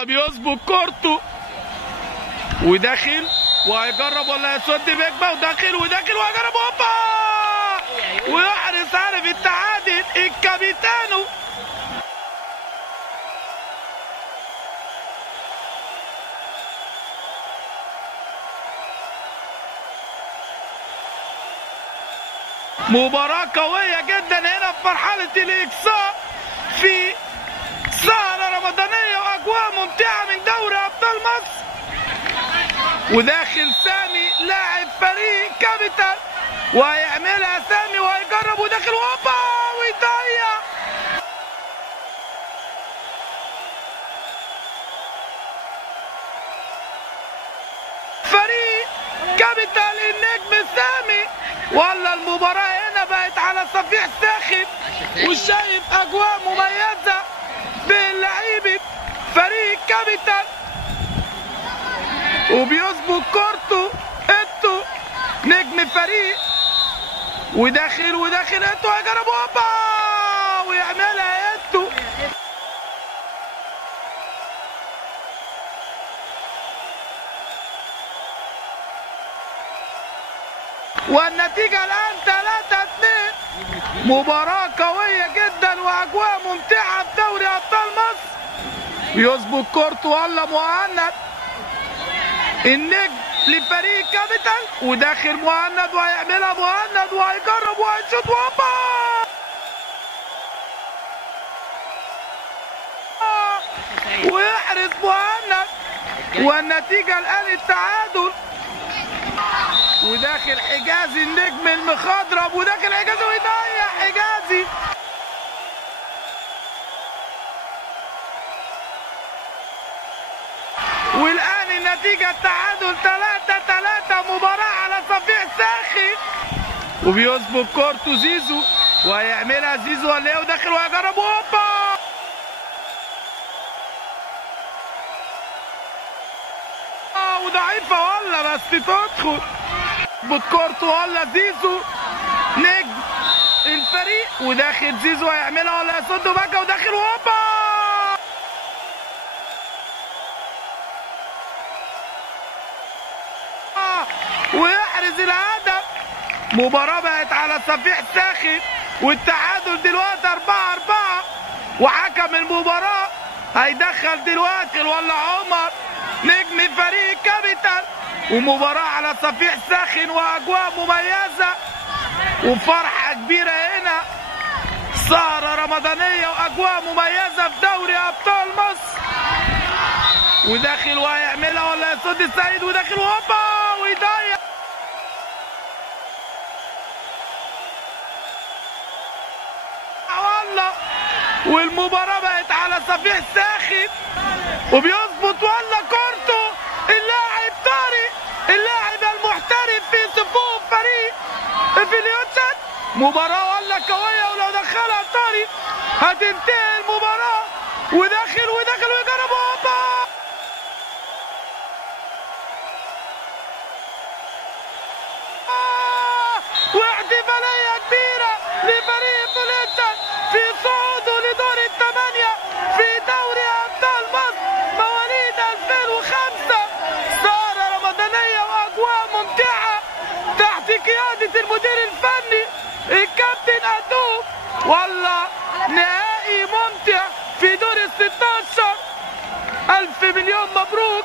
يلا بيظبط كورته وداخل وهيجرب ولا هيسد بيكبه وداخل وهيجرب هوبا ويحرص على التعادل الكابيتانو. مباراة قوية جدا هنا في مرحلة الإقصاء في سهرة رمضانية وأجواء ممتعة من دوري أبطال مصر. وداخل سامي لاعب فريق كابيتال وهيعملها سامي وهيجرب وداخل هوبا ويضيع. فريق كابيتال النجم سامي. ولا المباراة هنا بقت على صفيح ساخن وشايف أجواء مميزة بين لعيبة فريق كابيتال وبيظبط كورته انتو نجم فريق وداخل انتو هيجرب هوبا ويعملها انتو. والنتيجة الآن 3-2. مباراة قوية جدا وأجواء ممتعة في دوري أبطال مصر. بيظبط كورته ولا مهند النجم لفريق كابيتال وداخل مهند وهيعملها مهند وهيجرب وهيشوط هوبا ويحرز مهند. والنتيجة الآن التعادل. وداخل حجازي النجم المخضرم وداخل حجازي ويضيع حجازي. والآن النتيجة التعادل 3-3. مباراة على صفيح ساخن وبيظبط كورته زيزو وهيعملها زيزو ولا ايه وداخل وهيجرب هوبا وضعيفة ولا بس تدخل. بكورته ولا زيزو نجم الفريق وداخل زيزو هيعملها ولا يصد بقى وداخل هوبا ويحرز الهدف. مباراة بقت على صفيح ساخن والتعادل دلوقتي 4-4. وحكم المباراة هيدخل دلوقتي ولا عمر نجم فريق كابيتال. ومباراة على صفيح ساخن وأجواء مميزة وفرحة كبيرة هنا. سهرة رمضانية وأجواء مميزة في دوري أبطال مصر. وداخل وهيعملها ولا يصد السيد وداخل هوبا ويضيع. والله والمباراة بقت على صفيح ساخن وبيظبط ولا كورته اللاعب طارق اللاعب المحترف في صفوف فريق فيليوتشن. مباراة ولا قوية ولو دخلها طارق هتنتهي المباراة. وداخل ويجرب هوبا واحتفالية كبيرة لفريق فيليوتشن في صعوده لدور الثمانية في دوري أبطال مصر مواليد 2005. سهرة رمضانية وأجواء ممتعة تحت قيادة المدير الفني الكابتن أدوب. والله نهائي ممتع في دور ال 16. ألف مليون مبروك